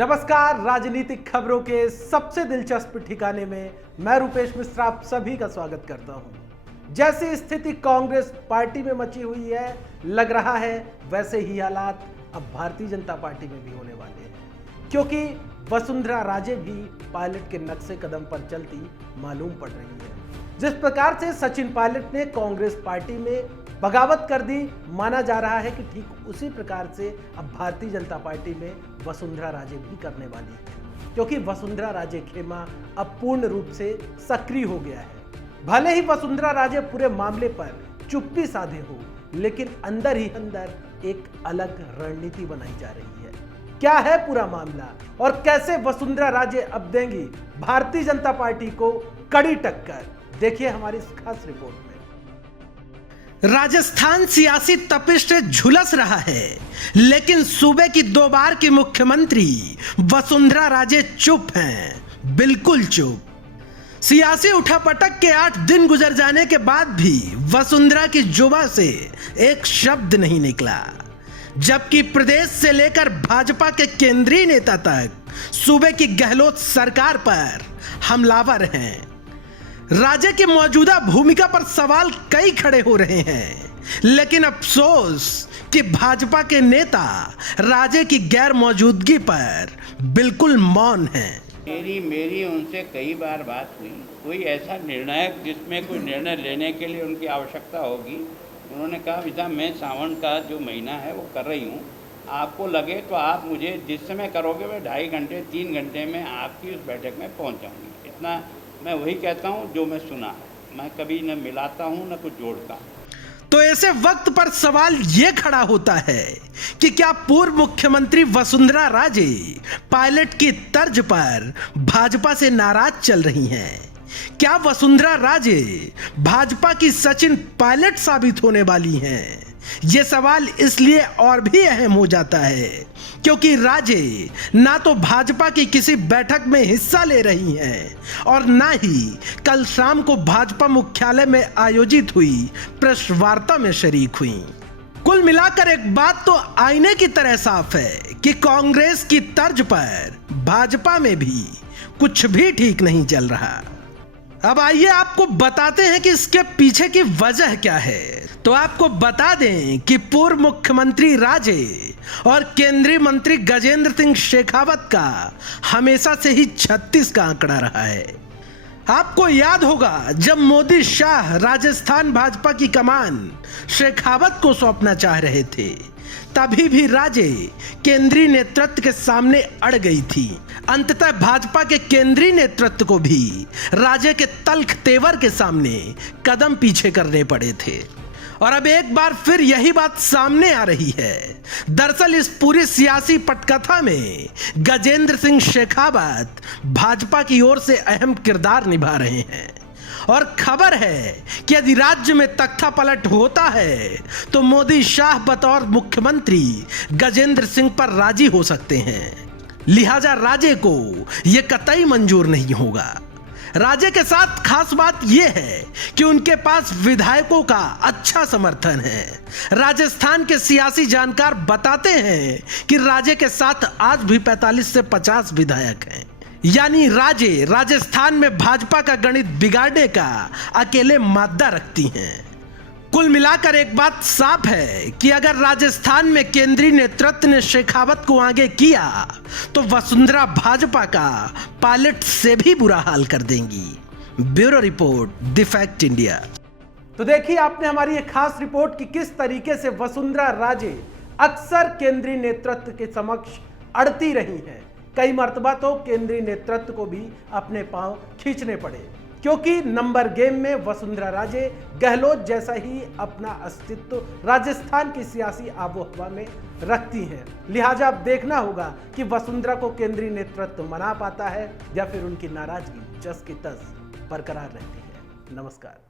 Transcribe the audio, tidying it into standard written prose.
नमस्कार, राजनीतिक खबरों के सबसे दिलचस्प ठिकाने में मैं रूपेश मिश्रा आप सभी का स्वागत करता हूं। जैसी स्थिति कांग्रेस पार्टी में मची हुई है, लग रहा है वैसे ही हालात अब भारतीय जनता पार्टी में भी होने वाले हैं, क्योंकि वसुंधरा राजे भी पायलट के नक्शे कदम पर चलती मालूम पड़ रही है। जिस प्रकार से सचिन पायलट ने कांग्रेस पार्टी में बगावत कर दी, माना जा रहा है कि ठीक उसी प्रकार से अब भारतीय जनता पार्टी में वसुंधरा राजे भी करने वाली है, क्योंकि वसुंधरा राजे खेमा अब पूर्ण रूप से सक्रिय हो गया है। भले ही वसुंधरा राजे पूरे मामले पर चुप्पी साधे हो, लेकिन अंदर ही अंदर एक अलग रणनीति बनाई जा रही है। क्या है पूरा मामला और कैसे वसुंधरा राजे अब देंगी भारतीय जनता पार्टी को कड़ी टक्कर, देखिए हमारी इस खास रिपोर्ट में। राजस्थान सियासी तपिश से झुलस रहा है, लेकिन सूबे की 2 बार की मुख्यमंत्री वसुंधरा राजे चुप हैं, बिल्कुल चुप। सियासी उठापटक के 8 दिन गुजर जाने के बाद भी वसुंधरा की जुबान से एक शब्द नहीं निकला, जबकि प्रदेश से लेकर भाजपा के केंद्रीय नेता तक सूबे की गहलोत सरकार पर हमलावर हैं। राजे की मौजूदा भूमिका पर सवाल कई खड़े हो रहे हैं, लेकिन अफसोस कि भाजपा के नेता राजे की गैर मौजूदगी पर बिल्कुल मौन हैं। मेरी उनसे कई बार बात हुई, कोई ऐसा निर्णायक जिसमें कोई निर्णय लेने के लिए उनकी आवश्यकता होगी, उन्होंने कहा विधा मैं सावन का जो महीना है वो कर रही हूँ, आपको लगे तो आप मुझे जिस समय करोगे मैं 2.5 घंटे 3 घंटे में आपकी उस बैठक में पहुँच जाऊँगी। इतना मैं वही कहता हूँ जो मैं सुना, मैं कभी न मिलाता हूँ न कुछ जोड़ता। तो ऐसे वक्त पर सवाल ये खड़ा होता है कि क्या पूर्व मुख्यमंत्री वसुंधरा राजे पायलट की तर्ज पर भाजपा से नाराज चल रही हैं? क्या वसुंधरा राजे भाजपा की सचिन पायलट साबित होने वाली हैं? ये सवाल इसलिए और भी अहम हो जाता है क्योंकि राजे ना तो भाजपा की किसी बैठक में हिस्सा ले रही हैं और ना ही कल शाम को भाजपा मुख्यालय में आयोजित हुई प्रेस वार्ता में शरीक हुई। कुल मिलाकर एक बात तो आईने की तरह साफ है कि कांग्रेस की तर्ज पर भाजपा में भी कुछ भी ठीक नहीं चल रहा। अब आइए आपको बताते हैं कि इसके पीछे की वजह क्या है। तो आपको बता दें कि पूर्व मुख्यमंत्री राजे और केंद्रीय मंत्री गजेंद्र सिंह शेखावत का हमेशा से ही 36 का आंकड़ा रहा है। आपको याद होगा जब मोदी शाह राजस्थान भाजपा की कमान शेखावत को सौंपना चाह रहे थे, तभी भी राजे केंद्रीय नेतृत्व के सामने अड़ गई थी। अंततः भाजपा के केंद्रीय नेतृत्व को भी राजे के तल्ख तेवर के सामने कदम पीछे करने पड़े थे और अब एक बार फिर यही बात सामने आ रही है। दरअसल इस पूरी सियासी पटकथा में गजेंद्र सिंह शेखावत भाजपा की ओर से अहम किरदार निभा रहे हैं और खबर है कि यदि राज्य में तख्ता पलट होता है तो मोदी शाह बतौर मुख्यमंत्री गजेंद्र सिंह पर राजी हो सकते हैं। लिहाजा राजे को यह कतई मंजूर नहीं होगा। राजे के साथ खास बात यह है कि उनके पास विधायकों का अच्छा समर्थन है। राजस्थान के सियासी जानकार बताते हैं कि राजे के साथ आज भी 45 से 50 विधायक हैं, यानी राजे राजस्थान में भाजपा का गणित बिगाड़ने का अकेले मादा रखती हैं। कुल मिलाकर एक बात साफ है कि अगर राजस्थान में केंद्रीय नेतृत्व ने शेखावत को आगे किया तो वसुंधरा भाजपा का पायलट से भी बुरा हाल कर देंगी। Bureau report, the fact India. तो देखिए आपने हमारी एक खास रिपोर्ट कि किस तरीके से वसुंधरा राजे अक्सर केंद्रीय नेतृत्व के समक्ष अड़ती रही हैं। कई मर्तबा तो केंद्रीय नेतृत्व को भी अपने पांव खींचने पड़े, क्योंकि नंबर गेम में वसुंधरा राजे गहलोत जैसा ही अपना अस्तित्व राजस्थान की सियासी आबोहवा में रखती हैं। लिहाजा अब देखना होगा कि वसुंधरा को केंद्रीय नेतृत्व मना पाता है या फिर उनकी नाराजगी जस की तस बरकरार रहती है। नमस्कार।